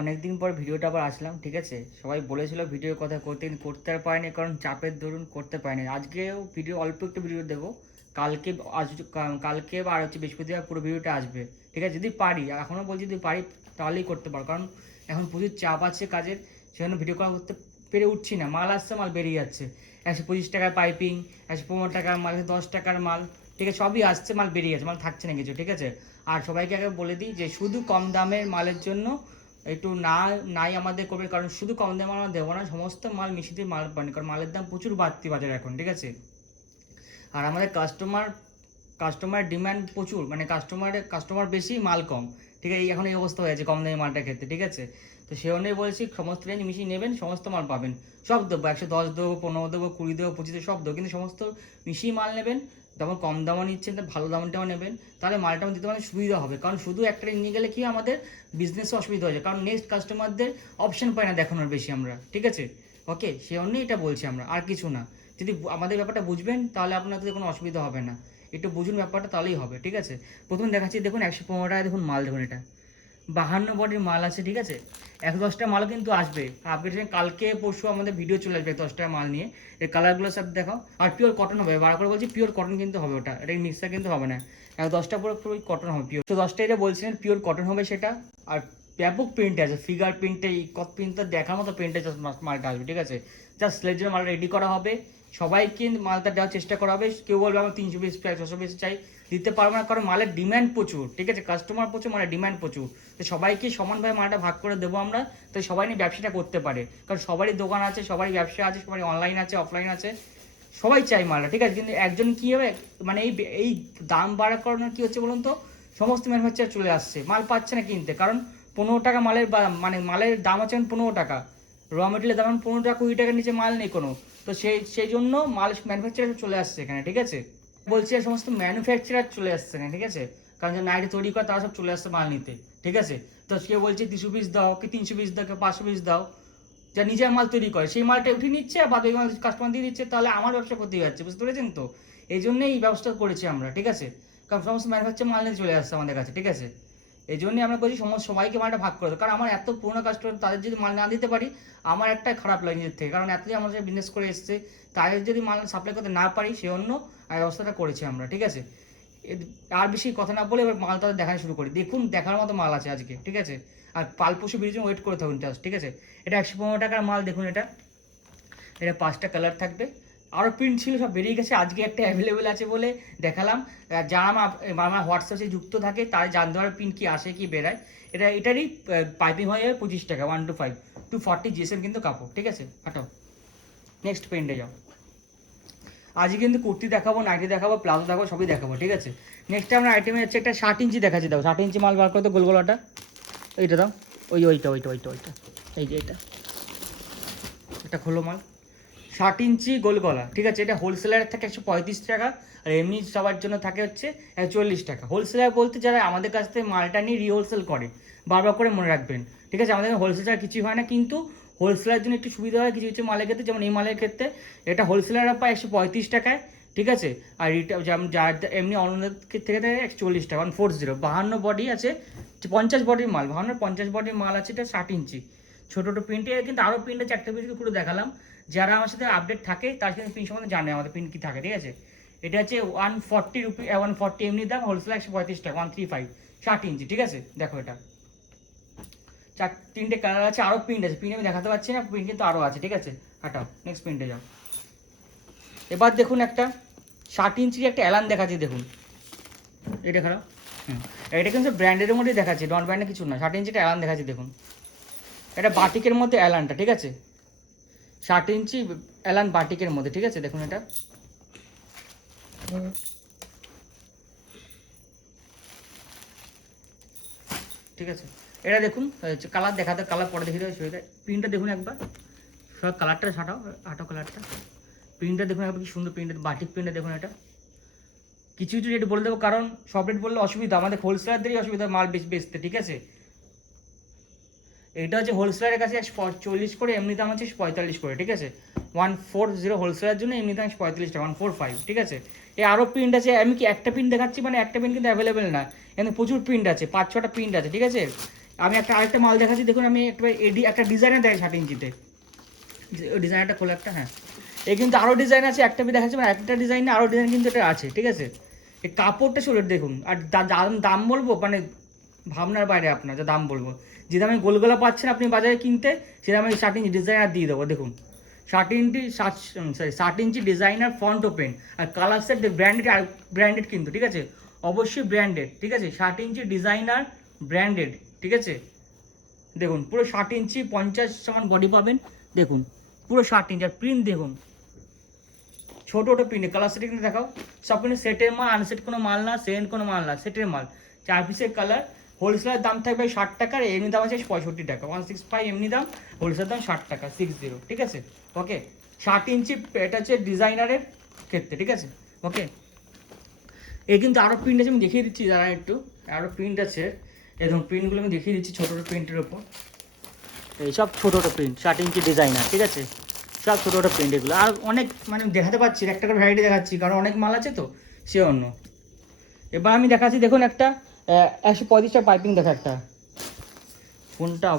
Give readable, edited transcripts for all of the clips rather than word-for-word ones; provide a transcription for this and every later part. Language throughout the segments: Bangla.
অনেকদিন পর ভিডিওটা আবার আসলাম, ঠিক আছে। সবাই বলেছিল ভিডিওর কথা করতে, কিন্তু করতে আর পারিনি, কারণ চাপের দরুন করতে পারিনি। আজকেও ভিডিও অল্প একটু ভিডিও দেবো, কালকে আজ কালকে আর হচ্ছে বৃহস্পতিবার পুরো ভিডিওটা আসবে, ঠিক আছে। যদি পারি, এখনও বলছি যদি পারি তাহলেই করতে পারো, কারণ এখন প্রচুর চাপ আছে কাজের, সেজন্য ভিডিও কল করতে পেরে উঠছি না। মাল আসছে, মাল বেরিয়ে যাচ্ছে। 125 টাকার পাইপিং, 115 টাকার মাল, 10 টাকার মাল, ঠিক আছে, সবই আসছে, মাল বেরিয়ে যাচ্ছে, মাল থাকছে না কিছু, ঠিক আছে। আর সবাইকে আগে বলে দিই যে শুধু কম দামের মালের জন্য একটু নাই আমাদের করবে, কারণ শুধু কম দামে আমরা দেবো না, সমস্ত মাল মিশিয়ে মাল পানি, কারণ মালের দাম প্রচুর বাড়তি বাজারে এখন, ঠিক আছে। আর আমাদের কাস্টমার ডিমান্ড প্রচুর, মানে কাস্টমার বেশি, মাল কম, ঠিক আছে। এখন এই অবস্থা হয়েছে কম দামি মালটার ক্ষেত্রে, ঠিক আছে। তো সে অনুযায়ী বলছি সমস্ত রেঞ্জ মিশিয়ে নেবেন, সমস্ত মাল পাবেন। সব দেবো, 110 দেবো, 15 দেবো, 20 দেবো, 25 সব দেবো, কিন্তু সমস্ত মিশিয়ে মাল নেবেন। যেমন কম দামও নিচ্ছেন, তো ভালো দামটাও নেবেন, তাহলে মালটা দিতে পারলে সুবিধা হবে। কারণ শুধু একটা রেঞ্জ নিয়ে গেলে কি আমাদের বিজনেসে অসুবিধা হয়ে যায়, কারণ নেক্সট কাস্টমারদের অপশন পাই না দেখানোর বেশি আমরা, ঠিক আছে। ওকে, সে অনুযায়ী এটা বলছি আমরা, আর কিছু না। যদি আমাদের ব্যাপারটা বুঝবেন তাহলে আপনাদের কোনো অসুবিধা হবে না। একটু বুঝুন ব্যাপারটা, তাহলেই হবে, ঠিক আছে। প্রথমে দেখাচ্ছি, দেখুন 115 টাকা, দেখুন মাল, দেখুন এটা 52 বডির মাল আছে, ঠিক আছে। 110টা মালও কিন্তু আসবে আপডেট, কালকে পরশু আমাদের ভিডিও চলে আসবে 10টা মাল নিয়ে। এই কালারগুলো সব দেখাও, আর পিওর কটন হবে, বার করে বলছি পিওর কটন কিন্তু হবে, ওটা এটা মিক্সার কিন্তু হবে না। 10টা পুরো পুরো কটন হবে, পিওর। তো 10টা এটা বলছিলেন পিওর কটন হবে সেটা। আর ব্যাপক প্রিন্ট আছে, ফিগার প্রিন্টে, কত প্রিন্টটা দেখার মতো প্রিন্টে মালটা আসবে, ঠিক আছে। জাস্ট সেলের জন্য মালটা রেডি করা হবে, সবাইকে মালটা দেওয়ার চেষ্টা করা হবে। কেউ বলবে আমার 300 পিস চাই, 600 পিস চাই, দিতে পারবো না, কারণ মালের ডিম্যান্ড প্রচুর, ঠিক আছে। কাস্টমার প্রচুর, মালের ডিম্যান্ড প্রচুর। তো সবাইকে সমানভাবে মালটা ভাগ করে দেবো আমরা, তো সবাই নিয়ে ব্যবসাটা করতে পারে, কারণ সবারই দোকান আছে, সবারই ব্যবসা আছে, সবারই অনলাইন আছে, অফলাইন আছে, সবাই চাই মালটা, ঠিক আছে। কিন্তু একজন কী হবে, মানে এই দাম বাড়ার কারণে কী হচ্ছে বলুন তো, সমস্ত ম্যানুফ্যাকচার চলে আসছে, মাল পাচ্ছে না কিনতে, কারণ 15 টাকা মালের মানে মালের দাম আছে 15 টাকা, র মেটেরিয়ালের দাম 15 টাকা, 20 টাকার নিচে মাল নেই কোনো। তো সেই জন্য মাল ম্যানুফ্যাকচার চলে আসছে এখানে, ঠিক আছে। বলছি সমস্ত ম্যানুফ্যাকচারার চলে আসছে এখানে, ঠিক আছে। কারণ যে নাইটি তৈরি করে তারা সব চলে আসছে মাল নিতে, ঠিক আছে। তো কেউ বলছে 200 পিস দাও, কি 300 পিস দাও, কেউ 500 পিস দাও, যা নিজের মাল তৈরি করে সেই মালটা উঠিয়ে নিচ্ছে, আর বাকি মাল কাস্টমার দিয়ে দিচ্ছে, তাহলে আমার ব্যবসা করতে যাচ্ছে, বুঝতে পেরেছেন তো। এই জন্যই এই ব্যবস্থা করেছি আমরা, ঠিক আছে। কারণ সমস্ত ম্যানুফ্যাকচার মাল নিয়ে চলে আসছে আমাদের কাছে, ঠিক আছে। এই জন্যই আমরা বলছি সবাইকে মালটা ভাগ করে দেবো, কারণ আমার এত পুরোনো কাস্টমার, তাদের যদি মাল না দিতে পারি আমার একটা খারাপ লাগে নিজের থেকে, কারণ এতদিন আমার সাথে বিজনেস করে এসছে, তাদের যদি মাল সাপ্লাই করতে না পারি সে অন্য ব্যবস্থাটা করেছি আমরা, ঠিক আছে। আর বেশি কথা না বলে এবার মাল তাদের দেখানো শুরু করি। দেখুন দেখার মতো মাল আছে আজকে, ঠিক আছে। আর পালপশু ভিডিওর জন্য ওয়েট করে থাকুন জাস্ট, ঠিক আছে। এটা 115 টাকার মাল, দেখুন এটা 5টা কালার থাকবে। আরও প্রিন্ট ছিল, সব বেরিয়ে গেছে, আজকে একটা অ্যাভেলেবেল আছে বলে দেখালাম। যারা আমার হোয়াটসঅ্যাপে যুক্ত থাকে তারা জানতে পারে প্রিন্ট কি আসে কি বেরায়। এটারই পাইপিং হয়ে যাবে 25 টাকা, 125 240 জিএসএম কিন্তু কাপড়, ঠিক আছে। হাঁটো, নেক্সট প্রিন্টে যাও। আজকে কিন্তু কুর্তি দেখাবো, নাইটি দেখাবো, প্লাজো দেখাবো, সবই দেখাবো, ঠিক আছে। নেক্সট আমরা আইটেমে হচ্ছে একটা 60 ইঞ্চি দেখাচ্ছি, দাও 60 ইঞ্চি মাল বার করতে, গোলগোলাটা এইটা দাও, ওইটা এই যে এটা খোলো মাল, 60 ইঞ্চি গোল গলা, ঠিক আছে। এটা হোলসেলারের থাকে 135 টাকা, আর এমনি সবার জন্য থাকে হচ্ছে 40 টাকা। হোলসেলার বলতে যারা আমাদের কাছ থেকে মালটা নিয়ে রিহোলসেল করে, বারবার করে মনে রাখবেন, ঠিক আছে। আমাদের হোলসেলার কিছুই হয় না, কিন্তু হোলসেলার জন্য একটু সুবিধা হয় কিছু কিছু মালের ক্ষেত্রে, যেমন এই মালের ক্ষেত্রে এটা হোলসেলাররা পায় 135 টাকায়, ঠিক আছে। আর এটা যেমন যার এমনি অন্যদের থেকে থাকে 140 টাকা, 140, 52 বডি আছে, 50 বডির মাল, 50 বডির মাল আছে, এটা 60 ইঞ্চি ছোটো ছোটো প্রিন্টে। কিন্তু আরও প্রিন্ট আছে, একটা পিস করে দেখালাম। যারা আমার সাথে আপডেট থাকে তার সাথে প্রিন্ট সম্বন্ধে জানে আমাদের প্রিন্ট কী থাকে, ঠিক আছে। এটা হচ্ছে 140 রুপি, 140 এমনি দাম, হোলসেল 135 টাকা, 135 60 ইঞ্চি, ঠিক আছে। দেখো এটা 3টে কালার আছে, আরও প্রিন্ট আছে, প্রিন্ট আমি দেখাতে পারছি না, প্রিন্ট কিন্তু আরও আছে, ঠিক আছে। হাঁটাও, নেক্সট প্রিন্টে যাও। এবার দেখুন একটা 60 ইঞ্চির একটা অ্যালান দেখাচ্ছি, দেখুন এটা খারাপ। এটা কিন্তু ব্র্যান্ডের মধ্যেই দেখাচ্ছে, নন ব্র্যান্ডে কিছু না। 60 ইঞ্চিটা অ্যালান দেখাচ্ছি, দেখুন এটা বাটিকের মধ্যে অ্যালানটা, ঠিক আছে। 60 ইঞ্চি অ্যালান বাটিকের মধ্যে, ঠিক আছে। দেখুন এটা ঠিক আছে। এটা দেখুন কালার দেখাতে, কালার পরে দেখে দেবে সেটা। প্রিন্টটা দেখুন একবার, সব কালারটা হাঁটাও কালারটা, প্রিন্টটা দেখুন একবার কি সুন্দর প্রিন্টের বাটিক প্রিন্টটা দেখুন। এটা কিছু কিছু রেট বলে দেবো, কারণ সব রেট বললে অসুবিধা, আমাদের হোলসেলারদেরই অসুবিধা মাল বেচতে, ঠিক আছে। এটা হচ্ছে হোলসেলারের কাছে 140 করে, এমনি দাম আছে 45 করে, ঠিক আছে। 140 হোলসেলারের জন্য, এমনি দাম 45 টাকা, 145, ঠিক আছে। এই আরও প্রিন্ট আছে, আমি কি একটা প্রিন্ট দেখাচ্ছি, মানে একটা প্রিন্ট কিন্তু অ্যাভেলেবেল না, এখানে প্রচুর প্রিন্ট আছে, 5-6টা প্রিন্ট আছে, ঠিক আছে। আমি আরেকটা মাল দেখাচ্ছি দেখুন, আমি একটা ডিজাইনার দেখাই 60 ইঞ্চিতে, ডিজাইনারটা খোলা একটা, হ্যাঁ এই কিন্তু আরও ডিজাইন আছে, একটা আমি দেখাচ্ছি মানে একটা ডিজাইনে আরও ডিজাইন কিন্তু এটা আছে, ঠিক আছে। এই কাপড়টা চলে দেখুন, আর দাম বলবো মানে ভাবনার বাইরে আপনার যা দাম বলবো, যে দামে গোলগোলা পাচ্ছেন আপনি বাজারে কিনতে, সেটা আমি 60 ইঞ্চি ডিজাইনার দিয়ে দেবো দেখুন। 60 ইঞ্চি ডিজাইনার ফ্রন্ট ওপেন, আর কালার সেট ব্র্যান্ডেড কিন্তু, ঠিক আছে, অবশ্যই ব্র্যান্ডেড, ঠিক আছে। 60 ইঞ্চি ডিজাইনার ব্র্যান্ডেড, ঠিক আছে। দেখুন পুরো 60 ইঞ্চি 50 সমান বডি পাবেন, দেখুন পুরো 60 ইঞ্চি, আর প্রিন্ট দেখুন ছোটো ছোটো প্রিন্টে, কালার সেট কিন্তু দেখাও, সব কিন্তু সেটের মাল, আনসেট কোনো মাল না, সেকেন্ড কোনো মাল না, সেটের মাল, 4 পিসের কালার। হোলসেলের দাম থাকবে 60 টাকা, আর এমনি দাম আছে 65 টাকা, 165 এমনি দাম, হোলসেলের দাম 60 টাকা 60, ঠিক আছে। ওকে 60 ইঞ্চি এটা হচ্ছে ডিজাইনারের ক্ষেত্রে, ঠিক আছে। ওকে এই কিন্তু আরও প্রিন্ট আছে, আমি দেখিয়ে দিচ্ছি দাঁড়া একটু, আরও প্রিন্ট আছে, এরকম প্রিন্টগুলো আমি দেখিয়ে দিচ্ছি ছোটো ছোটো প্রিন্টের ওপর, এই সব ছোটো ছোটো প্রিন্ট 60 ইঞ্চি ডিজাইনার, ঠিক আছে, সব ছোটো ছোটো প্রিন্ট এগুলো। আর অনেক মানে দেখাতে পাচ্ছি, একটা করে ভ্যারাইটি দেখাচ্ছি কারণ অনেক মাল আছে তো সে অন্য। এবার আমি দেখাচ্ছি দেখুন একটা 135 টাকা পাইপিং দেখা, একটা কোনটা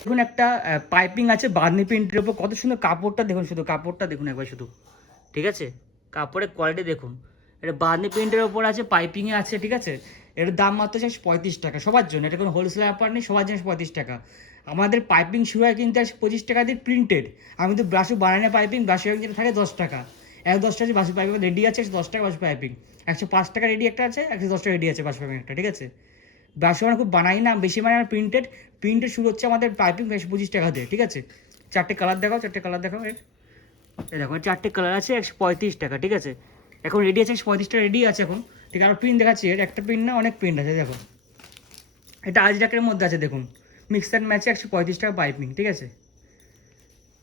দেখুন, একটা পাইপিং আছে বাঁধনি প্রিন্টের ওপর, কত সুন্দর কাপড়টা দেখুন, শুধু কাপড়টা দেখুন একবার শুধু, ঠিক আছে, কাপড়ের কোয়ালিটি দেখুন, এটা বাঁধনি প্রিন্টের ওপর আছে, পাইপিংয়ে আছে, ঠিক আছে। এর দাম মাত্র 35 টাকা সবার জন্য, এটা কোনো হোলসেল ব্যাপার নেই, সবার জন্য 35 টাকা। আমাদের পাইপিং শুরু হয় কিন্তু 25 টাকা দিয়ে প্রিন্টেড, আমি তো ব্রাশও বানাই না, পাইপিং ব্রাশে যেটা থাকে 10 টাকা, 10 টাকা বাসি পাইপিং রেডি আছে, 10 টাকা বাসি পাইপিং, 105 টাকা রেডি একটা আছে, 110 টাকা রেডি আছে বাসি পাইপিং একটা, ঠিক আছে। ব্রাশও আমরা খুব বানাই না, বেশি মানে প্রিন্টেড শুরু হচ্ছে আমাদের পাইপিং 25 টাকা দিয়ে, ঠিক আছে। 4টে কালার দেখাও, 4টে কালার দেখাও, এই দেখো 4টে কালার আছে 135 টাকা, ঠিক আছে। এখন রেডি আছে 135 টাকা রেডি আছে এখন, ঠিক আছে। আর প্রিন্ট দেখাচ্ছি, এর একটা প্রিন্ট না অনেক প্রিন্ট আছে, দেখো এটা আজরাকের মধ্যে আছে দেখুন, মিক্স অ্যান্ড ম্যাচে 135 টাকা পাইপিং, ঠিক আছে।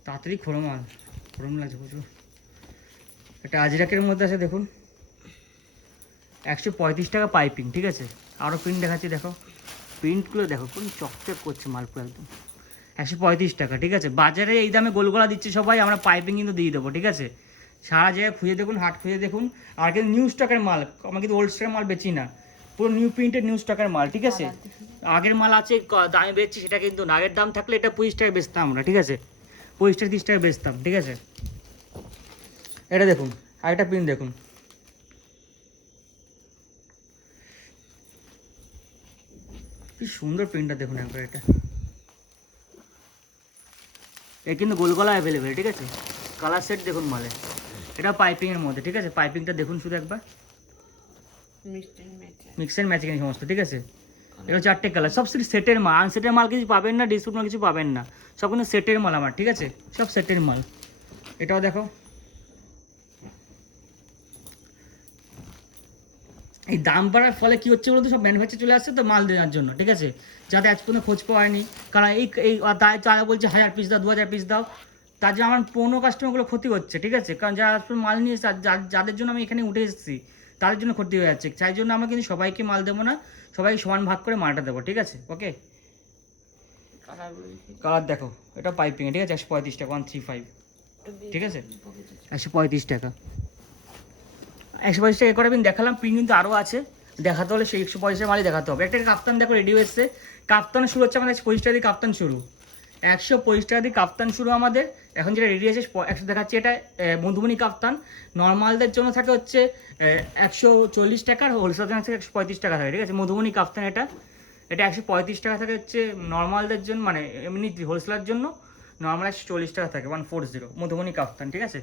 তাড়াতাড়ি খোরম লাগছে প্রচুর, এটা আজরাকের মধ্যে আছে দেখুন, 135 টাকা পাইপিং, ঠিক আছে। আরও প্রিন্ট দেখাচ্ছি দেখো, প্রিন্টগুলো দেখো কোন চকচক করছে মালপুর একদম, 135 টাকা, ঠিক আছে। বাজারে এই দামে গোলগোলা দিচ্ছে সবাই, আমরা পাইপিং কিন্তু দিয়ে দেবো, ঠিক আছে। সারা জায়গায় খুঁজে দেখুন, হাট খুঁজে দেখুন, আর কিন্তু নিউ স্টকের মাল, আমরা কিন্তু ওল্ড স্টকের মাল বেচি না, পুরো নিউ প্রিন্টেড নিউ স্টকের মাল, ঠিক আছে। আগের মাল আছে দামে বেচছি সেটা কিন্তু না, আগের দাম থাকলে এটা 25 টাকায় বেচতাম আমরা, ঠিক আছে, 25 টাকা 30 টাকায় বেচতাম, ঠিক আছে। এটা দেখুন আরেকটা প্রিন্ট দেখুন, কি সুন্দর প্রিন্টটা দেখুন একবার, এটা এ কিন্তু গোলগলা অ্যাভেলেবেল, ঠিক আছে। কালার সেট দেখুন মালে, এটা পাইপিংয়ের মধ্যে, ঠিক আছে। পাইপিংটা দেখুন শুধু একবার, মিক্স অ্যান্ড ম্যাচিং সমস্ত, ঠিক আছে। এগুলো 4টে কালার, সব সেটের মাল, আনসেটের মাল কিছু পাবেন না, ডিসকাউন্ট মাল কিছু পাবেন না, সব কিন্তু সেটের মাল আমার, ঠিক আছে, সব সেটের মাল। এটাও দেখো, এই দাম বাড়ার ফলে কী হচ্ছে বলতো, সব ম্যানুফ্যাকচার চলে আসছে তো মাল দেওয়ার জন্য, ঠিক আছে, যাতে আজ পর্যন্ত খোঁজ পাওয়া হয়নি। কারণ তাই তারা বলছে 1000 পিস দাও, 2000 পিস দাও, তার জন্য আমার পুরোনো কাস্টমারগুলো ক্ষতি হচ্ছে, ঠিক আছে। কারণ যারা মাল নিয়ে এসেছে, যাদের জন্য আমি এখানে উঠে এসেছি তাদের জন্য ক্ষতি হয়ে যাচ্ছে, তাই জন্য আমরা কিন্তু সবাইকে মাল দেবো না, সবাই সমান ভাগ করে মালটা দেবো, ঠিক আছে। ওকে কালার দেখো, এটা পাইপিং, ঠিক আছে, 135 টাকা 135, ঠিক আছে, 135 টাকা, 135 টাকা করে আমি দেখালাম। প্রিন্ট কিন্তু আরও আছে, দেখাতে হলে সেই 135 মালই দেখাতে হবে। একটা কাপ্তান দেখো রেডি হয়েছে, কাপ্তান শুরু হচ্ছে আমাদের 25 টাকা দিয়ে, কাপ্তান শুরু 125 টাকা দিয়ে কাপ্তান শুরু আমাদের। এখন যেটা রেডি আছে 100 দেখাচ্ছি, এটা মধুবনী কাপ্তান, নর্মালদের জন্য থাকে হচ্ছে 140 টাকার, হোলসেল থাকে 135 টাকা থাকে, ঠিক আছে। মধুবনী কাপ্তান এটা 135 টাকা থাকে হচ্ছে নর্মালদের জন্য, মানে এমনি হোলসেলের জন্য নর্মাল 140 টাকা থাকে 140, মধুবনী কাপ্তান, ঠিক আছে।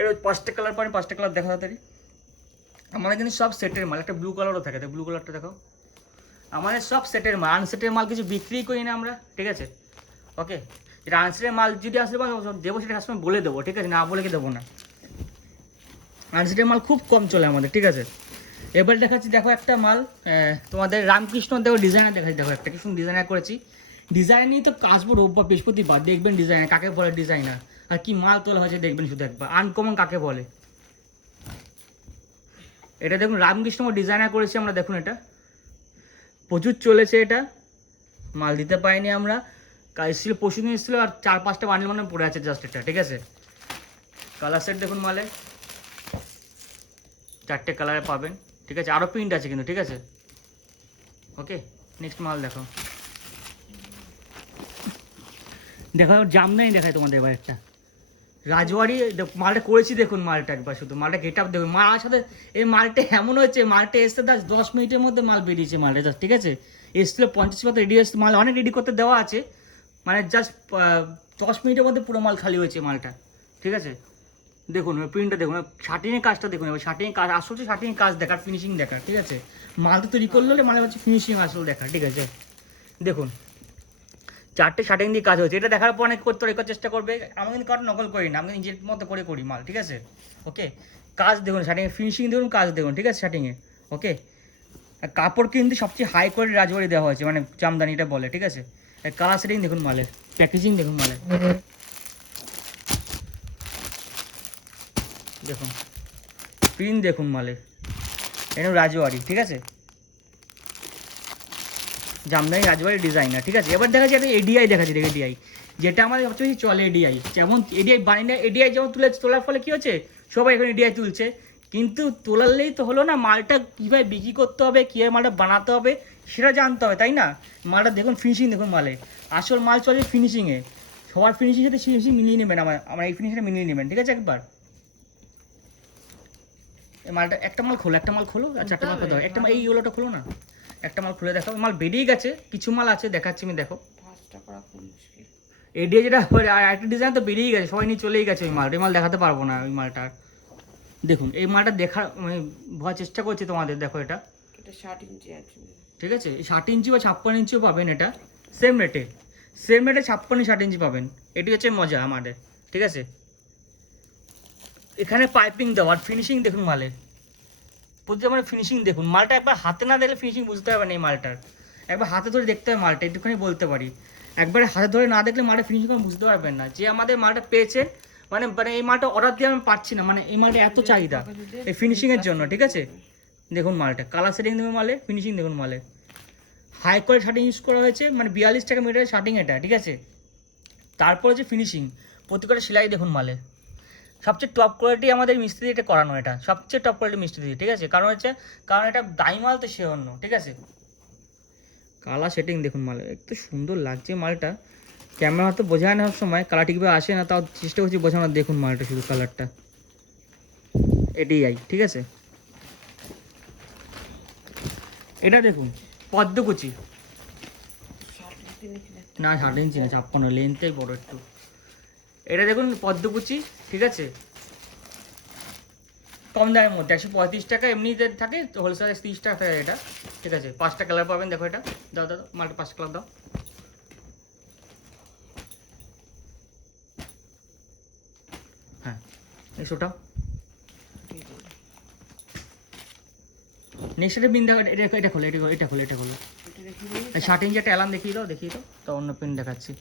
এর 5টে কালার পাবেন, 5টে কালার দেখা তাড়াতাড়ি। আমাদের কিন্তু সব সেটের মাল, একটা ব্লু কালারও থাকে, ব্লু কালারটা দেখো, আমাদের সব সেটের মাল, আনসেটের মাল কিছু বিক্রি করি না আমরা, ঠিক আছে। ওকে এটা আনসেটের মাল যদি আসলে দেবো সেটা কাস্টমার বলে দেবো, ঠিক আছে, না বলে কি দেবো না। আনসেটের মাল খুব কম চলে আমাদের, ঠিক আছে। এবার দেখাচ্ছি দেখো একটা মাল, তোমাদের রামকৃষ্ণ দেখো ডিজাইনার দেখাচ্ছি, দেখো একটা কি সুন্দর ডিজাইনার করেছি, ডিজাইন নিয়ে তো আসবো রোববার বৃহস্পতিবার, দেখবেন ডিজাইনার কাকে বলে, ডিজাইনার আর কি মাল তোলা হয়েছে দেখবেন শুধু একবার, আনকমন কাকে বলে। এটা দেখুন রামকৃষ্ণ ডিজাইনার করেছি আমরা, দেখুন এটা প্রচুর চলেছে, এটা মাল দিতে পাইনি আমরা, এসেছিলো পরশু দিন এসেছিলো, আর 4-5টা বান্ডিল মানে পড়ে আছে জাস্ট এটা, ঠিক আছে। কালার সেট দেখুন মালে, 4টে কালারে পাবেন, ঠিক আছে। আরও প্রিন্ট আছে কিন্তু, ঠিক আছে। ওকে নেক্সট মাল দেখো। দেখো জামদানি দেখায় তোমাদের এবার একটা রাজওয়ারি মালটা করেছি, দেখুন মালটা একবার, শুধু মালটা গেট আপ দেখুন। মাল সাথে এই মালটা এমন হয়েছে, মালটা এসছে 10 মিনিটের মধ্যে মাল বেরিয়েছে মালটা জাস্ট, ঠিক আছে। এসছিল 50 মতো রেডি এসছে, মাল অনেক রেডি করতে দেওয়া আছে, মানে জাস্ট 10 মিনিটের মধ্যে পুরো মাল খালি হয়েছে মালটা, ঠিক আছে। দেখুন প্রিন্টটা দেখুন, শার্টিংয়ের কাজটা দেখুন, এবার শার্টিংয়ের কাজ আসল হচ্ছে, শার্টিংয়ের কাজ দেখার, ফিনিশিং দেখার, ঠিক আছে। মাল তো তৈরি করলে মানে হচ্ছে ফিনিশিং আসল দেখা, ঠিক আছে। দেখুন 4টে শার্টিং দিয়ে কাজ হয়েছে, এটা দেখার পর অনেক করতে রেখার চেষ্টা করবে। আমি কিন্তু কারণ নকল করি না, আমি নিজের মতো করে করি মাল, ঠিক আছে। ওকে, কাজ দেখুন, শার্টিংয়ে ফিনিশিং দেখুন, কাজ দেখুন, ঠিক আছে শার্টিংয়ে। ওকে, কাপড় কিন্তু সবচেয়ে হাই কোয়ালিটি রাজবাড়ি দেওয়া হয়েছে, মানে জামদানিটা বলে, ঠিক আছে। কালার সেটিং দেখুন মালের, প্যাকেজিং দেখুন মালের, দেখুন প্রিন্ট দেখুন মালের, এটা রাজওয়ারি, ঠিক আছে, জামদানি রাজবাড়ি ডিজাইনার, ঠিক আছে। এবার দেখা যাচ্ছে একটা এডিআই দেখাচ্ছে, এডিআই যেটা আমাদের সবচেয়ে বেশি চলে। এডিআই যেমন এডিআই বানিয়ে না, এডিআই যেমন তোলার ফলে কী হচ্ছে, সবাই এখন এডিআই তুলছে, কিন্তু তোলালেই তো হলো না, মালটা কীভাবে বিক্রি করতে হবে, কীভাবে মালটা বানাতে হবে সেটা জানতে হবে, তাই না। মালটা দেখুন, ফিনিশিং দেখুন মালে, আসল মাল চলে ফিনিশিংয়ে, সবার ফিনিশিং সাথে ফিনিশিং মিলিয়ে নেবেন, আমার এই ফিনিশিংটা মিলিয়ে নেবেন, ঠিক আছে। একবার এই মালটা একটা মাল খোলো, একটা মাল খোলো, আর 4টে মাল খোলো, একটা এই ওগুলোটা খোলো না, একটা মাল খুলে দেখো, মাল বেরিয়ে গেছে, কিছু মাল আছে দেখাচ্ছি আমি, দেখো এডিএ যেটা একটা ডিজাইন তো বেরিয়ে গেছে, সবাই নিয়ে চলেই গেছে ওই মালটা, এই মাল দেখাতে পারবো না ওই মালটার। দেখুন এই মালটা দেখার মানে বোঝার চেষ্টা করছি তোমাদের, দেখো এটা 60 ইঞ্চি আছে, ঠিক আছে। 60 ইঞ্চি বা 56 ইঞ্চিও পাবেন, এটা সেম রেটে 56 60 ইঞ্চি পাবেন, এটি হচ্ছে মজা আমাদের, ঠিক আছে। এখানে পাইপিং দেওয়ার ফিনিশিং দেখুন মালের, প্রতিটা মানে ফিনিশিং দেখুন, মালটা একবার হাতে না দেখলে ফিনিশিং বুঝতে পারবে না এই মালটার, একবার হাতে ধরে দেখতে হবে মালটা, একটুখানি বলতে পারি। একবারে হাতে ধরে না দেখলে মালটা ফিনিশিং বুঝতে পারবেন না যে আমাদের মালটা পেয়েছে, মানে মানে এই মালটা অর্ডার দিয়ে আমি পাচ্ছি না, মানে এই মালটা এত চাহিদা এই ফিনিশিংয়ের জন্য, ঠিক আছে। দেখুন মালটা কালার সেটিং দেবে মালে, ফিনিশিং দেখুন মালে, হাই কোয়ালিটি শার্টিং ইউজ করা হয়েছে, মানে 42 টাকা মিটারের শার্টিং এটা, ঠিক আছে। তারপর হচ্ছে ফিনিশিং, প্রতিটা সেলাই দেখুন মালে, সবচেয়ে টপ কোয়ালিটি আমাদের মিস্ত্রি এটা করানো, এটা সবচেয়ে টপ কোয়ালিটি মিস্ত্রি, ঠিক আছে। কারণ এটা দামি মাল তো সে অন্য, ঠিক আছে। কালার সেটিং দেখুন মালে, একটু সুন্দর লাগছে মালটা, ক্যামেরা তো বোঝায় না সব সময়, কালার ঠিকভাবে আসে না, তাও চেষ্টা করছি বোঝানোর। দেখুন মালটা শুধু কালারটা, এডিআই, ঠিক আছে। এটা দেখুন পদ্মকুচি, না 60 ইঞ্চি না, 56, লেন্থটাই বড় একটু। এটা দেখুন পদ্মকুচি, ঠিক আছে, কম দামের মধ্যে 135 টাকা এমনিতে থাকে, হোলসেলে 30 টাকা থাকে এটা, ঠিক আছে। 5টা কালার পাবেন, দেখো এটা দাও দাও মালটা 5 কালার দাও, হ্যাঁ এই শোটা নেক্সট একটা পিন দেখো, এটা খোলো, এটা খোলো, 60 ইঞ্চি একটা অ্যালার্ম দেখিয়ে দাও, তো অন্য পিন দেখাচ্ছি।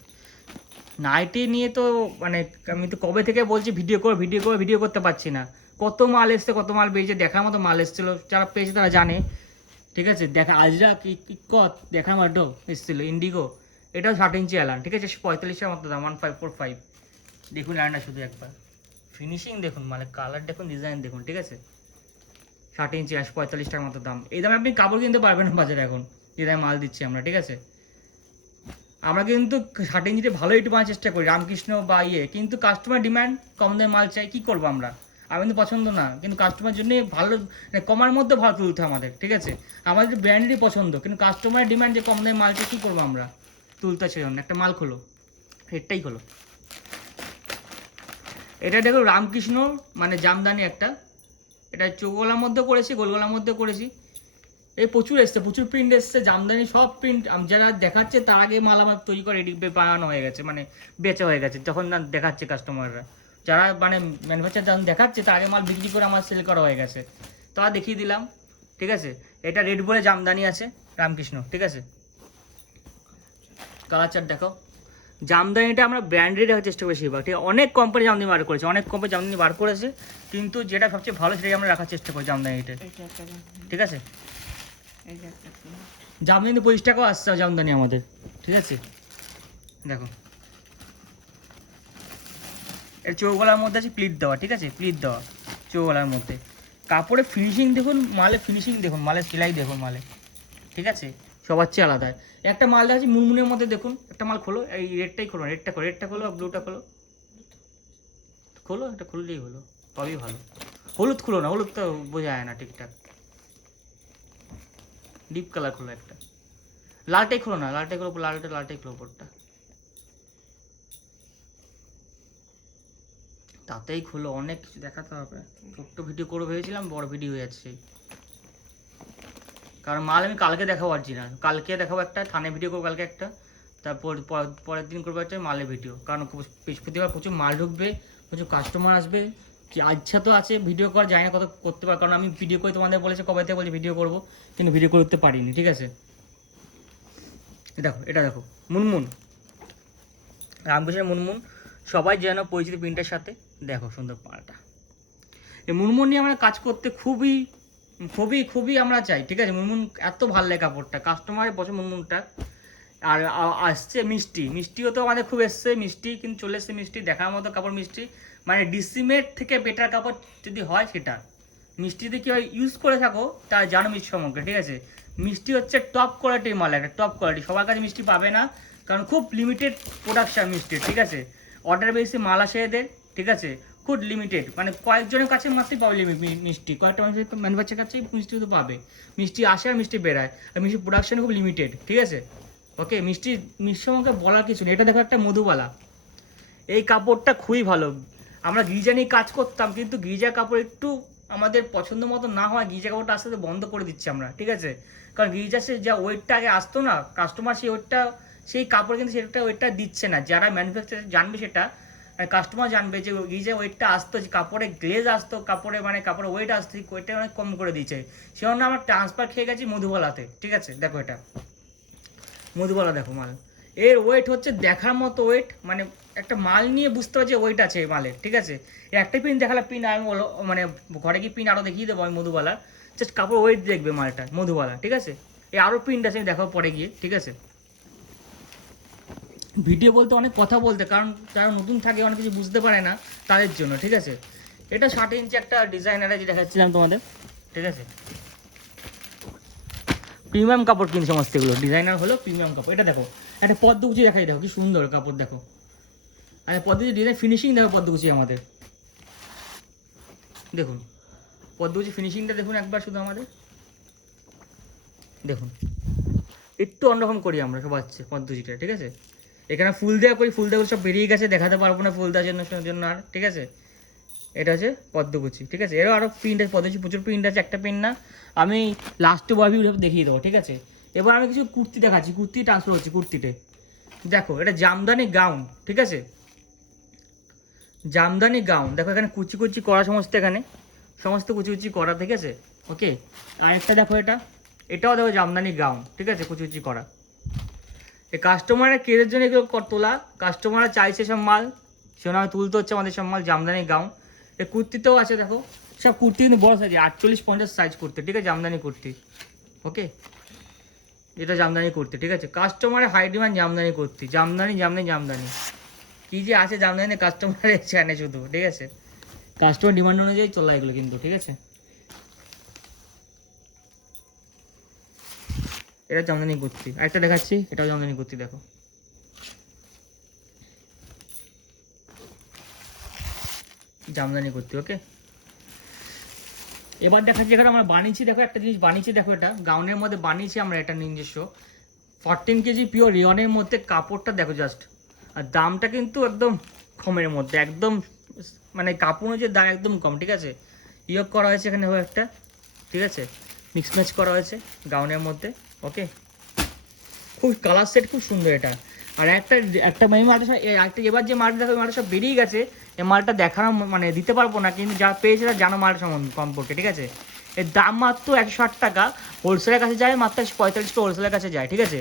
নাইটি নিয়ে তো মানে আমি তো কবে থেকে বলছি ভিডিও করতে পারছি না, কত মাল এসছে, কত মাল বেরিয়েছে, দেখার মতো মাল এসেছিলো, যারা পেয়েছে তারা জানে, ঠিক আছে। দেখা আজরা কত দেখার মতো এসেছিলো, ইন্ডিগো, এটাও 60 ইঞ্চি অ্যালার্ম, ঠিক আছে। 45 মতো দাম, 1545। দেখুন অ্যালার্মটা শুধু একবার, ফিনিশিং দেখুন, মানে কালার দেখুন, ডিজাইন দেখুন, ঠিক আছে। 60 ইঞ্চি 45 টাকার মতো দাম, এই দামে আপনি কাপড় কিনতে পারবেন না বাজারে এখন, যে দামে মাল দিচ্ছি আমরা, ঠিক আছে। আমরা কিন্তু 60 ইঞ্চিতে ভালো একটু বানার চেষ্টা করি, রামকৃষ্ণ বা কিন্তু কাস্টমার ডিমান্ড কম দামে মাল চাই, কী করবো আমরা, আমি কিন্তু পছন্দ না, কিন্তু কাস্টমার জন্য ভালো মানে কমার মধ্যে ভালো তুলতে আমাদের, ঠিক আছে। আমাদের ব্র্যান্ডেরই পছন্দ, কিন্তু কাস্টমারের ডিমান্ড যে কম দামে মাল চাই, কী করবো আমরা, তুলতে সেজন্য একটা মাল খোলো, হেডটাই খোলো। এটা দেখো রামকৃষ্ণ মানে জামদানি একটা, এটা চৌগলার মধ্যে করেছি, গোলগলার মধ্যে করেছি, এই প্রচুর এসছে, প্রচুর প্রিন্ট এসছে, জামদানি সব প্রিন্ট যারা দেখাচ্ছে তার আগে মাল আমার তৈরি করে রেডি বানানো হয়ে গেছে, মানে বেচা হয়ে গেছে, যখন না দেখাচ্ছে কাস্টমাররা, যারা মানে ম্যানুফ্যাকচার যখন দেখাচ্ছে তার আগে মাল বিক্রি করে আমার সেল করা হয়ে গেছে, তা দেখিয়ে দিলাম, ঠিক আছে। এটা রেড বলে জামদানি আছে রামকৃষ্ণ, ঠিক আছে। কালার দেখো, জামদানিটা আমরা ব্র্যান্ডেড রাখার চেষ্টা করেছি এবার, ঠিক আছে। অনেক কোম্পানি জামদানি বার করেছে, কিন্তু যেটা সবচেয়ে ভালো সেটাই আমরা রাখার চেষ্টা করি জামদানিটা, ঠিক আছে। জামদানি 25 টাকাও আসছে জামদানি আমাদের, ঠিক আছে। দেখো এর চৌগলার মধ্যে আছে প্লিট দেওয়া, ঠিক আছে, প্লিট দেওয়া চৌগলার মধ্যে, কাপড়ের ফিনিশিং দেখুন, মালের ফিনিশিং দেখুন, মালের সেলাই দেখুন মালে, ঠিক আছে। সবার চেয়ে আলাদা। একটা মাল দেখাচ্ছি মুনমুনের মধ্যে, দেখুন একটা মাল খোলো, এই রেডটাই খোলো, রেডটা খোলো আর ব্লুটা খোলো, খোলো এটা খুললেই হলো, তবেই ভালো। হলুদ খুলো না, হলুদ তো বোঝা যায় না ঠিকঠাক, ডিপ কালার খোলো একটা, লালটাই খোলো না, লালটাই খোলো, লালটাই খোলো উপরটা, তাতেই খোলো, অনেক কিছু দেখাতে হবে। ছোট্ট ভিডিও করে ভেবেছিলাম, বড় ভিডিও হয়ে যাচ্ছে, কারণ মাল আমি কালকে দেখাবো অরিজিনাল, কালকে দেখাবো একটা থানে ভিডিও করবো, কালকে একটা, তারপর পরের দিন করবো একটা মালের ভিডিও, কারণ বৃহস্পতিবার প্রচুর মাল ঢুকবে, প্রচুর কাস্টমার আসবে, কি ইচ্ছা তো আছে ভিডিও করা যায় না, কত করতে পার, কারণ আমি ভিডিও করে তোমাদের বলেছে কবে থেকে বলছি ভিডিও করবো, কিন্তু ভিডিও করতে পারিনি, ঠিক আছে। দেখো এটা দেখো মুনমুন, রামকৃষ্ণের মুনমুন, সবাই যেন পরিচিত প্রিন্টের সাথে, দেখো সুন্দর পাড়াটা। এই মুনমুন নিয়ে আমরা কাজ করতে খুবই খুবই খুবই আমরা চাই, ঠিক আছে। মুনমুন এত ভালো লাগে কাপড়টা, কাস্টমারের পছন্দ মুনমুনটা। আর আসছে মিষ্টি, মিষ্টিও তো আমাদের খুব এসছে মিষ্টি, কিন্তু চলে এসছে মিষ্টি, দেখার মতো কাপড় মিষ্টি, মানে ডিসিমেট থেকে বেটার কাপড় যদি হয় সেটা, মিষ্টি যদি কেউ ইউজ করে থাকো তার জানো মিষ্টি সম্পর্কে, ঠিক আছে। মিষ্টি হচ্ছে টপ কোয়ালিটির মাল, একটা টপ কোয়ালিটি, সবার কাছে মিষ্টি পাবে না, কারণ খুব লিমিটেড প্রোডাকশন মিষ্টি, ঠিক আছে। অর্ডার বেসে মাল আসে এদের, ঠিক আছে, খুব লিমিটেড, মানে কয়েকজনের কাছে মাত্রই পাবে মিষ্টি, কয়েকটা মানুষের ম্যানুফ্যাকচার কাছেই মিষ্টি তো পাবে, মিষ্টি আসে আর মিষ্টি বেরায়, আর মিষ্টি প্রোডাকশন খুব লিমিটেড, ঠিক আছে। ওকে, মিষ্টি আমাকে বলার কিছু নেই। এটা দেখো একটা মধুবালা, এই কাপড়টা খুবই ভালো, আমরা গির্জা নিয়ে কাজ করতাম, কিন্তু গির্জা কাপড় একটু আমাদের পছন্দ মতো না হয়, গির্জা কাপড়টা আস্তে আস্তে বন্ধ করে দিচ্ছি আমরা, ঠিক আছে। কারণ গির্জা সে যা ওয়েটটা আগে আসতো না, কাস্টমার সেই ওয়েটটা, সেই কাপড় কিন্তু সেটা ওয়েটটা দিচ্ছে না, যারা ম্যানুফ্যাকচার জানবে সেটা, কাস্টমার জানবে যে গির্জা ওয়েটটা আসতো, যে কাপড়ে গ্লেজ আসতো, কাপড়ে মানে কাপড়ে ওয়েট আসতো, ওয়েটটা অনেক কম করে দিচ্ছে, সে জন্য আমরা ট্রান্সফার খেয়ে গেছি মধুবালাতে, ঠিক আছে। দেখো এটা মধুবালা, দেখো মাল, এর ওয়েট হচ্ছে দেখার মতো ওয়েট, মানে একটা মাল নিয়ে বুঝতে পারছি ওয়েট আছে এই মালের, ঠিক আছে। একটা পিন দেখালে পিন আমি মানে ঘরে গিয়ে পিন আরও দেখিয়ে দেবো আমি মধুবালার, জাস্ট কাপড় ওয়েট দেখবে মালটা মধুবালা, ঠিক আছে। এই আরও প্রিন্ট আছে, আমি দেখাবো পরে গিয়ে, ঠিক আছে। ভিডিও বলতে অনেক কথা বলতে, কারণ যারা নতুন থাকে অনেক কিছু বুঝতে পারে না, তাদের জন্য, ঠিক আছে। এটা 60 ইঞ্চি একটা ডিজাইনার যে দেখাচ্ছিলাম তোমাদের, ঠিক আছে। প্রিমিয়াম কাপড় কিন সমস্ত এগুলো, ডিজাইনার হলো প্রিমিয়াম কাপড়। এটা দেখো একটা পদ্মকুচি দেখাই, দেখো কি সুন্দর কাপড়, দেখো আর পদ্মকুচি ডিজাইন ফিনিশিং দেখো, পদ্মকুচি আমাদের দেখুন, পদ্মকুচি ফিনিশিংটা দেখুন একবার শুধু আমাদের দেখুন, একটু অন্যরকম করি আমরা সব আছে পদ্মকুচিটা, ঠিক আছে। এখানে ফুল দেওয়া করি, ফুল দেওয়া সব বেরিয়ে গেছে, দেখাতে পারবো না ফুল দেওয়ার জন্য আর, ঠিক আছে। এটা হচ্ছে পদ্মকুচি, ঠিক আছে। এরও আরও প্রিন্ট আছে, পদ্মকুচি প্রচুর প্রিন্ট আছে, একটা প্রিন্ট না, আমি লাস্টে ওয়াভিউ দেখিয়ে দেবো, ঠিক আছে। এবার আমি কিছু কুর্তি দেখাচ্ছি, কুর্তি ট্রান্সফার হচ্ছে কুর্তিতে, দেখো এটা জামদানি গাউন, ঠিক আছে, জামদানি গাউন, দেখো এখানে কুচি কুচি করা সমস্ত, এখানে সমস্ত কুচি কুচি করা, ঠিক আছে। ওকে, আর একটা দেখো এটাও দেখো জামদানি গাউন, ঠিক আছে, কুচি কুচি করা। এই কাস্টমারের কেজের জন্য এগুলো তোলা, কাস্টমাররা চাইছে সব মাল, সেজন্য আমি তুলতে হচ্ছে আমাদের সব মাল, জামদানি গাউন। এই কুর্তিতেও আছে দেখো, সব কুর্তি কিন্তু বড় সাইজ, 48-50 সাইজ করতে, ঠিক আছে, জামদানি কুর্তি। ওকে, এটা জামদানি কুর্তি, ঠিক আছে। কাস্টমারের হাই ডিমান্ড জামদানি কুর্তি, জামদানি জামদানি জামদানি, কী যে আছে জামদানি, কাস্টমারের জানে শুধু, ঠিক আছে। কাস্টমার ডিমান্ড অনুযায়ী চলা এগুলো কিন্তু, ঠিক আছে। এটা জামদানি কুর্তি, আরেকটা দেখাচ্ছি, এটাও জামদানি কুর্তি, দেখো জামদানি কুর্তি। ওকে, এবার দেখাচ্ছি এখানে আমরা বানিয়েছি, দেখো একটা জিনিস বানিয়েছি, দেখো এটা গাউনের মধ্যে বানিয়েছি আমরা, এটা নিজস্ব 14 কেজি পিওর রিয়নের মধ্যে, কাপড়টা দেখো জাস্ট, আর দামটা কিন্তু একদম কমের মধ্যে, একদম মানে কাপড় অনুযায়ী দাম একদম কম, ঠিক আছে। ইয়োগ করা হয়েছে এখানে একটা, ঠিক আছে, মিক্স ম্যাচ করা হয়েছে গাউনের মধ্যে। ওকে, খুব কালার সেট খুব সুন্দর এটা। আর একটা মালটা একটা এবার যে মালটা দেখো, মালটা সব বেরিয়ে গেছে, এই মালটা দেখানো মানে দিতে পারবো না, কিন্তু যা পেয়েছে তারা জানো মালটা সম্পর্কে, ঠিক আছে। এর দাম মাত্র 160 টাকা, হোলসেলের কাছে যায় মাত্র 145 টাকা, হোলসেলের কাছে যায়, ঠিক আছে।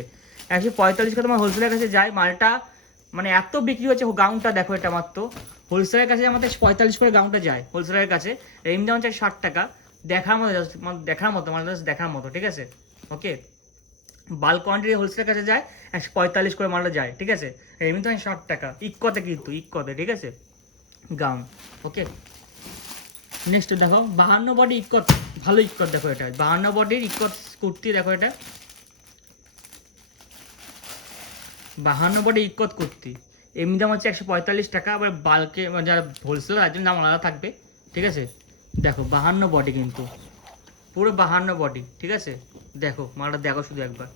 145 টাকা তোমার হোলসেলের কাছে যায় মালটা, মানে এত বিক্রি হচ্ছে গাউনটা, দেখো এটা মাত্র হোলসেলের কাছে আমাদের 45 করে গাউনটা যায় হোলসেলের কাছে, এমনি যেমন 60 টাকা, দেখার মতো দেখার মতো মানে দেখার মতো, ঠিক আছে। ওকে, বাল্ক কোয়ান্টিটি হোলসেলের কাছে যায় 145 করে মালটা যায়, ঠিক আছে। এমনি তো 60 টাকা ইক্কতে, কিন্তু ইক্কতে, ঠিক আছে, গাউন। ওকে, নেক্সট দেখো 52 বডি ইক্কত, ভালো ইক্কত, দেখো এটা 52 বডির ইক্কত কুর্তি, দেখো এটা 52 বডি ইকত কুর্তি, এমনি দাম হচ্ছে 145 টাকা, আবার বাল্কে যারা হোলসেল তার জন্য দাম আলাদা থাকবে, ঠিক আছে। দেখো 52 বডি, কিন্তু পুরো 52 বডি, ঠিক আছে। দেখো মালটা দেখো শুধু একবার,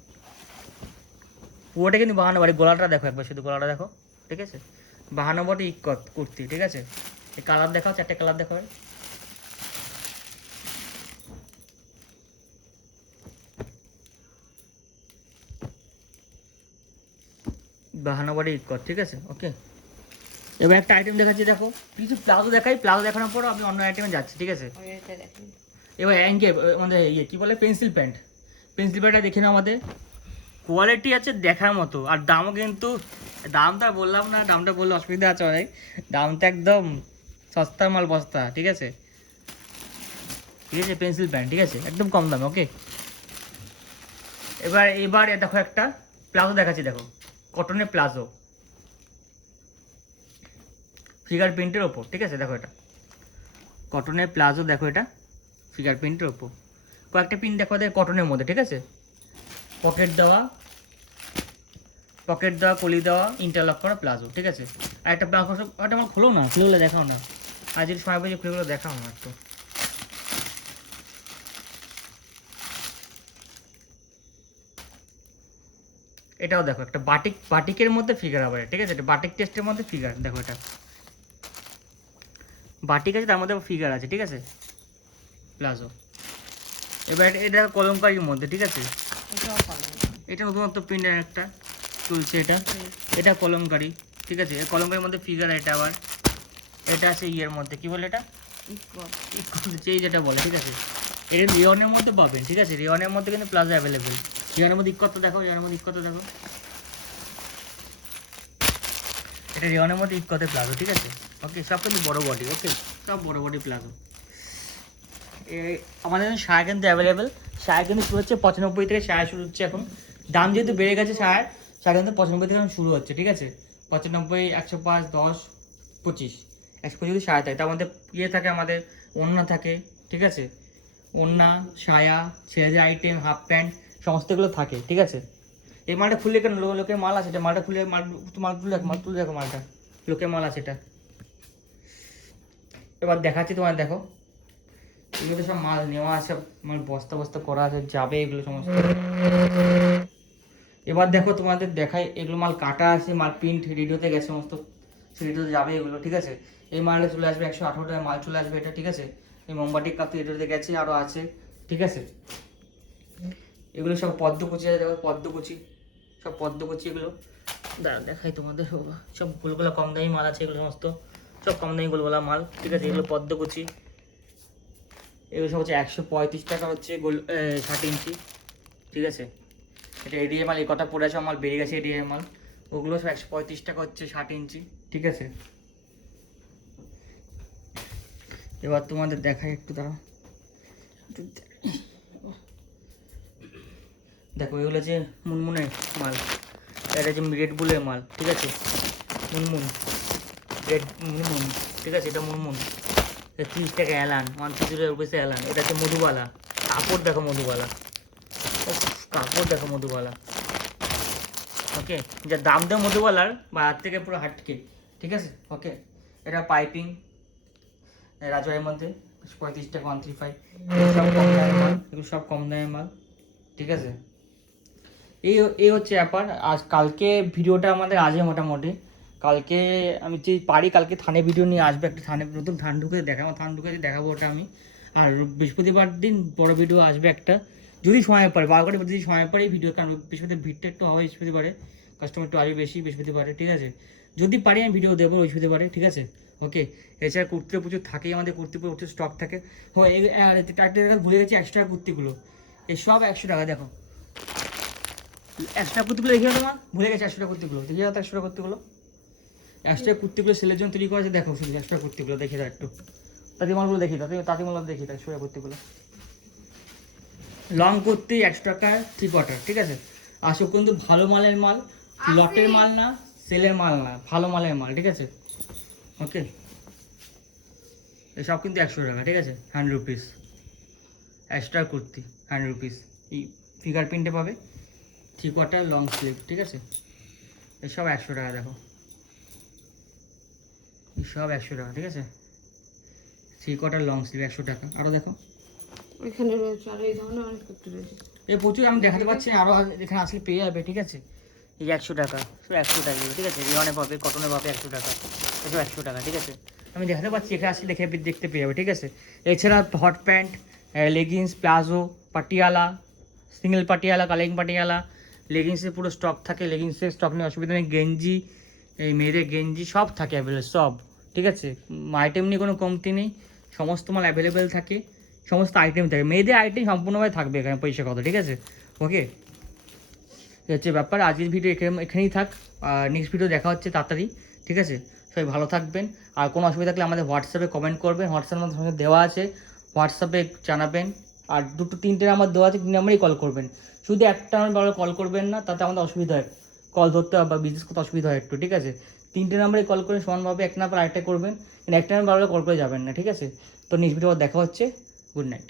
পুরোটা কিন্তু 52 বডি, গলাটা দেখো একবার, শুধু গলাটা দেখো, ঠিক আছে। 52 বডি ইকত কুর্তি, ঠিক আছে। এই কালার দেখাও, 4টে কালার দেখাও ভাই। 52 বডি ইকত, ঠিক আছে, ওকে। এবার একটা আইটেম দেখাচ্ছি, দেখো কিছু প্লাজো দেখাই, প্লাজো দেখানোর পর আমি অন্য আইটেমে যাচ্ছি, ঠিক আছে। এবার অ্যাঙ্কে আমাদের কী বলে, পেন্সিল প্যান্ট, পেন্সিল প্যান্টটা দেখে নাও। আমাদের কোয়ালিটি আছে দেখার মতো, আর দামও কিন্তু, দামটা বললাম না, দামটা বললে অসুবিধা আছে অনেক, দামটা একদম সস্তার মাল বস্তা, ঠিক আছে, ঠিক আছে। পেন্সিল প্যান্ট, ঠিক আছে, একদম কম দামে, ওকে। এবার দেখো একটা প্লাজো দেখাচ্ছি, দেখো কটনের প্লাজো, ফিগার প্রিন্টের ওপর, ঠিক আছে। দেখো এটা কটনের প্লাজো, দেখো এটা ফিগার প্রিন্টের ওপর, কয়েকটা প্রিন্ট দেখো কটনের মধ্যে, ঠিক আছে। পকেট দেওয়া, কলি দেওয়া, ইন্টারলক করা প্লাজো, ঠিক আছে। আর একটা প্লাজো, একটা আমার খোলো না, খুলে দেখাও না, আজ যদি সময় পেয়েছি খুলে দেখাও না একটু। এটাও দেখো একটা বাটিকের মধ্যে ফিগার আবার, ঠিক আছে। এটা বাটিক টেস্টের মধ্যে ফিগার, দেখো এটা বাটিক আছে, তার মধ্যে ফিগার আছে, ঠিক আছে, প্লাজো। এবার এটা কলমকারির মধ্যে, ঠিক আছে। এটা নতুনত্ব প্রিন্টের একটা চলছে, এটা কলমকারি, ঠিক আছে। এই কলমকারির মধ্যে ফিগার, এটা আবার এটা আছে ইয়ের মধ্যে, কি বলে এটা, চেই যেটা বলে, ঠিক আছে। এটা রিয়নের মধ্যে পাবেন, ঠিক আছে। রিয়নের মধ্যে কিন্তু প্লাজো অ্যাভেলেবেল। রিয়নের মধ্যে ইকত দেখো, রিয়নের মধ্যে ইকত দেখো, এটা রিয়নের মধ্যে ইকতে প্লাজো, ঠিক আছে, ওকে। সব কিন্তু বড় বডি, ওকে, সব বড় বডি প্লাজো। আমাদের শাড়ি কিন্তু অ্যাভেলেবেল, শাড়ি কিন্তু শুরু হচ্ছে 95 থেকে, শাড়ি শুরু হচ্ছে এখন, দাম যেহেতু বেড়ে গেছে, শাড়ি কিন্তু 95 থেকে শুরু হচ্ছে, ঠিক আছে। 95, 105, 10, 25, 125 যদি শাড়ি থাকে, তার মধ্যে ইয়ে থাকে আমাদের, ওড়না থাকে, ঠিক আছে। ওড়না, সায়া, ছেলেদের আইটেম, হাফ প্যান্ট, সমস্তগুলো থাকে, ঠিক আছে। এই মালটা খুললে কেন, লোকের মাল আছে এটা, মালটা খুলে মাল তুলে দেখো মালটা, লোকের মাল আছে এটা। এবার দেখাচ্ছি তোমার, দেখো এগুলো সব মাল নেওয়া আছে, মাল বস্তা বস্তা করা আছে, যাবে এগুলো সমস্ত। এবার দেখো তোমাদের দেখাই, এগুলো মাল কাটা আছে, মাল প্রিন্ট রেডিওতে গেছে সমস্ত, রেডিওতে যাবে এগুলো, ঠিক আছে। এই মালটা চলে আসবে 118 টাকা মাল চলে আসবে এটা, ঠিক আছে। এই মোমবাটি কাপ রেডিওতে গেছে, আরও আছে, ঠিক আছে। এগুলো সব পদ্মকুচি আছে, দেখো পদ্মকুচি, সব পদ্মকুচি এগুলো, দেখাই তোমাদের, সব গোলগোলা কম দামি মাল আছে, এগুলো সমস্ত সব কম দামি গোলগোলা মাল, ঠিক আছে। এগুলো পদ্মকুচি, এগুলো সব হচ্ছে 135 টাকা হচ্ছে 60 ইঞ্চি, ঠিক আছে। এটা এডিএ মাল, এই কথা পড়ে আছে, মাল বেরিয়ে গেছে এডিএ মাল, ওগুলো সব 135 টাকা হচ্ছে 60 ইঞ্চি, ঠিক আছে। এবার তোমাদের দেখাই একটু, দাঁড়াও, দেখো এগুলো যে মুনমুনের মাল, এটা যে রেড বুলের মাল, ঠিক আছে। মুনমুন, ঠিক আছে, এটা মুনমুন। 30 টাকা অ্যালান, 150 রুপিসে অ্যালান। এটা হচ্ছে মধুবালা, কাপড় দেখো মধুবালা, কাপড় দেখো মধুবালা, ওকে। যা দাম দেয় মধুবালার বাজার থেকে পুরো হাটকে, ঠিক আছে, ওকে। এটা পাইপিং রাজবাড়ির মধ্যে 35 টাকা, 135, সব কম দামের মাল, এগুলো সব কম দামের মাল, ঠিক আছে। এই হচ্ছে ব্যাপার। আজ কালকে ভিডিওটা আমাদের আজকে মোটামুটি, কালকে আমি যে পারি কালকে থানে ভিডিও নিয়ে আসবে, একটা থানে নতুন থান ঢুকে দেখাবো, থান ঢুকে দেখাবো ওটা আমি। আর বৃহস্পতিবার দিন বড় ভিডিও আসবে একটা, যদি সময় পারে, বার করে যদি সময় পারে ভিডিও, কারণ বৃহস্পতিবার ভিড়টা একটু হয় বৃহস্পতিবারে, কাস্টমার একটু আসবে বেশি বৃহস্পতিবারে, ঠিক আছে। যদি পারি আমি ভিডিও দেবো বৃহস্পতিবারে, ঠিক আছে, ওকে। এছাড়া কুর্তিতে প্রচুর থাকেই, আমাদের কুর্তি প্রচুর স্টক থাকে। ভুলে গেছি 100 টাকা কুর্তিগুলো, এই সব 100 টাকা, দেখো 100 টাকা কুর্তিগুলো দেখে তোমার ভুলে গেছে, 100 টাকা কুর্তিগুলো দেখে যাও, 100 টাকা কুর্তিগুলো, 100 টাকা কুর্তিগুলো সেলের জন্য তৈরি করা আছে, দেখো শুধু 100 টাকা কুর্তিগুলো দেখে দাও একটু, তাঁতিমালগুলো দেখি, তাঁতিমাল দেখি, 100 টাকা কুর্তিগুলো, লং কুর্তি 100 টাকা 3/4, ঠিক আছে। আসো কিন্তু ভালো মালের মাল, লটের মাল না, সেলের মাল না, ভালো মালের মাল, ঠিক আছে, ওকে। এসব কিন্তু 100 টাকা, ঠিক আছে, 100 রুপিস, 100 টাকা কুর্তি 100 রুপিস, এই ফিগার প্রিন্টে পাবে, 3/4 লং স্লিভ, ঠিক আছে। এসব 100 টাকা, দেখো সব 100 টাকা, ঠিক আছে। 3/4 লং স্লিভ 100 টাকা। আরও দেখো এখানে রয়েছে আর এই ধরনের অনেক কিছু রয়েছে। এই প্রচুর, আমি দেখাতে পাচ্ছি না, আরও এখানে আসলে পেয়ে যাবে, ঠিক আছে। এই 100 টাকা, শুধু 100 টাকা, ঠিক আছে। রিওয়ানে পাবে, কটনে পাবে 100 টাকা, এসব 100 টাকা, ঠিক আছে। আমি দেখাতে পাচ্ছি, এখানে আসলে দেখতে পেয়ে যাবে, ঠিক আছে। এছাড়া hot pant, leggings, palazzo, Patiala, single Patiala, কালিং পাটিয়ালা, লেগিংসের পুরো স্টক থাকে। লেগিংসের স্টক নিয়ে অসুবিধা নেই। গেঞ্জি, এই মেয়েদের গেঞ্জি সব থাকে অ্যাভেলেবেল, সব, ঠিক আছে। আইটেম নিয়ে কোনো কমতি নেই, সমস্ত মাল অ্যাভেলেবেল থাকে, সমস্ত আইটেম থাকে। মেয়েদের আইটেম সম্পূর্ণভাবে থাকবে এখানে, পয়সা কত, ঠিক আছে। ওকে, হচ্ছে ব্যাপার। আজকের ভিডিও এখানেই থাক, আর নেক্সট ভিডিও দেখা হচ্ছে তাড়াতাড়ি, ঠিক আছে। সবাই ভালো থাকবেন। আর কোনো অসুবিধা থাকলে আমাদের হোয়াটসঅ্যাপে কমেন্ট করবেন, হোয়াটসঅ্যাপ আমাদের দেওয়া আছে, হোয়াটসঅ্যাপে জানাবেন। আর 2-3টে নাম্বার দেওয়া আছে, 3 নাম্বারেই কল করবেন। শুধু একটা নাম্বার কল করবেন না, তাতে আমাদের অসুবিধা হয়, কল ধরতে হবে বা বিজনেস করতে অসুবিধা হয় একটু, ঠিক আছে। 3টে নাম্বারে কল করে সমানভাবে, এক নাম্বার আরেকটা করবেন, কিন্তু একটা নাম্বার কল করে যাবেন না, ঠিক আছে। তো নেক্সট ভিডিও দেখা হচ্ছে। Good night.